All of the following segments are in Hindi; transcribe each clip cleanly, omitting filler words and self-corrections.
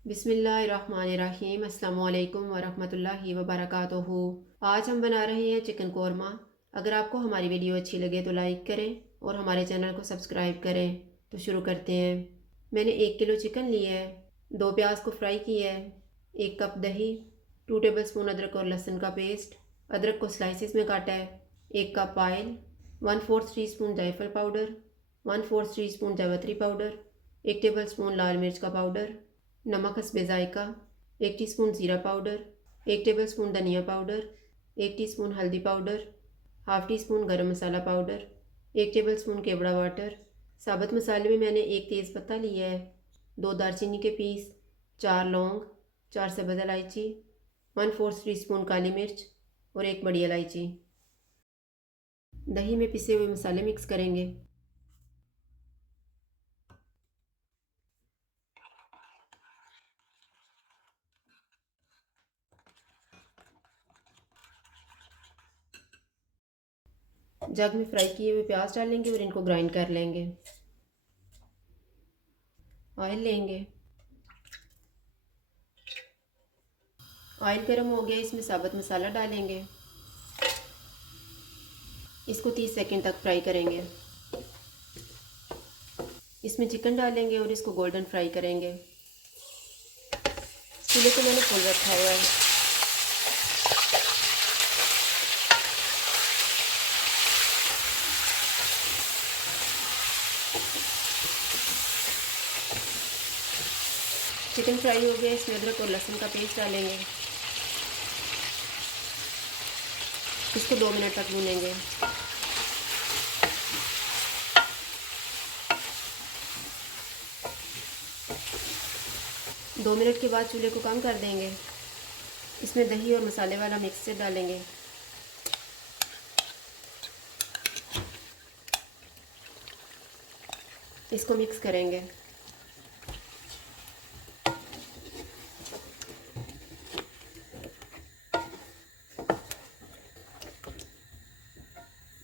बिस्मिल्लाहिर्रहमानिर्रहीम। अस्सलामुअलैकुम वरहमतुल्लाहि वबरकातुहू। आज हम बना रहे हैं चिकन कोरमा। अगर आपको हमारी वीडियो अच्छी लगे तो लाइक करें और हमारे चैनल को सब्सक्राइब करें। तो शुरू करते हैं। मैंने 1 किलो चिकन लिया है, 2 प्याज को फ्राई किया है, 1 कप दही, 2 टेबलस्पून अदरक और लहसुन का पेस्ट, अदरक को स्लाइसिस में काटा है, 1 कप ऑयल, 1/4 टीस्पून जायफल पाउडर, 1/4 टीस्पून जावित्री पाउडर, 1 टेबलस्पून लाल मिर्च का पाउडर, नमक हस्बे ज़ायका, 1 टीस्पून ज़ीरा पाउडर, 1 टेबलस्पून धनिया पाउडर, 1 टीस्पून हल्दी पाउडर, हाफ़ टी स्पून गरम मसाला पाउडर, 1 टेबलस्पून केवड़ा वाटर। साबुत मसाले में मैंने 1 तेज़ पत्ता लिया है, 2 दालचीनी के पीस, 4 लौंग, 4 सब्ज़ इलायची, 1/4 टीस्पून काली मिर्च और 1 बड़ी इलायची। दही में पिसे हुए मसाले मिक्स करेंगे। जग में फ्राई किए हुए प्याज डालेंगे और इनको ग्राइंड कर लेंगे। ऑयल लेंगे, ऑयल गर्म हो गया, इसमें साबुत मसाला डालेंगे। इसको 30 सेकंड तक फ्राई करेंगे। इसमें चिकन डालेंगे और इसको गोल्डन फ्राई करेंगे। चूल्हे को मैंने फुल रखा हुआ है। चिकन फ्राई हो गया, इसमें अदरक और लहसुन का पेस्ट डालेंगे। इसको 2 मिनट तक भूनेंगे। दो मिनट के बाद चूल्हे को कम कर देंगे। इसमें दही और मसाले वाला मिक्सचर डालेंगे। इसको मिक्स करेंगे।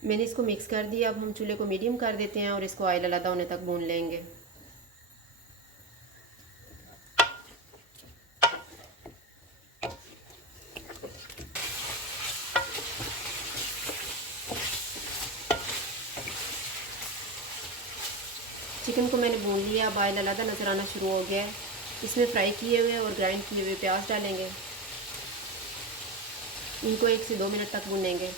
मैंने इसको मिक्स कर दिया। अब हम चूल्हे को मीडियम कर देते हैं और इसको ऑयल अलग होने तक भून लेंगे। चिकन को मैंने भून लिया। अब ऑयल अलग नज़र आना शुरू हो गया है। इसमें फ्राई किए हुए और ग्राइंड किए हुए प्याज डालेंगे। इनको 1 से 2 मिनट तक भूनेंगे।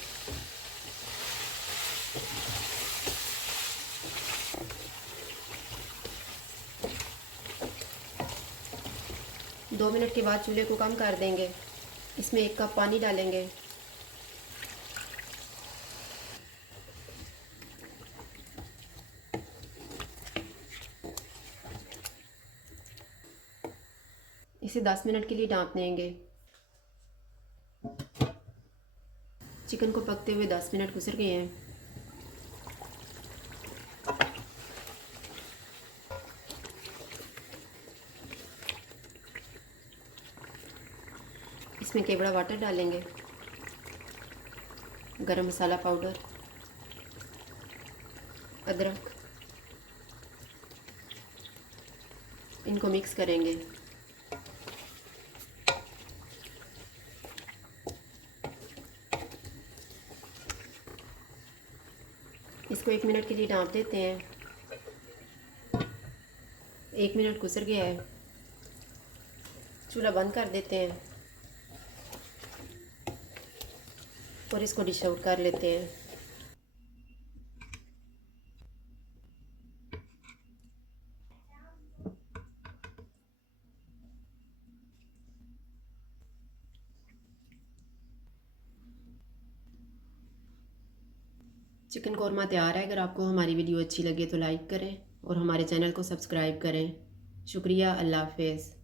दो मिनट के बाद चूल्हे को कम कर देंगे। इसमें 1 कप पानी डालेंगे। इसे 10 मिनट के लिए ढाँप देंगे। चिकन को पकते हुए 10 मिनट गुजर गए हैं। इसमें केवड़ा वाटर डालेंगे, गरम मसाला पाउडर, अदरक, इनको मिक्स करेंगे। इसको 1 मिनट के लिए ढाँप देते हैं। 1 मिनट गुजर गया है। चूल्हा बंद कर देते हैं और इसको डिश आउट कर लेते हैं। चिकन कोरमा तैयार है। अगर आपको हमारी वीडियो अच्छी लगे तो लाइक करें और हमारे चैनल को सब्सक्राइब करें। शुक्रिया। अल्लाह हाफ़िज़।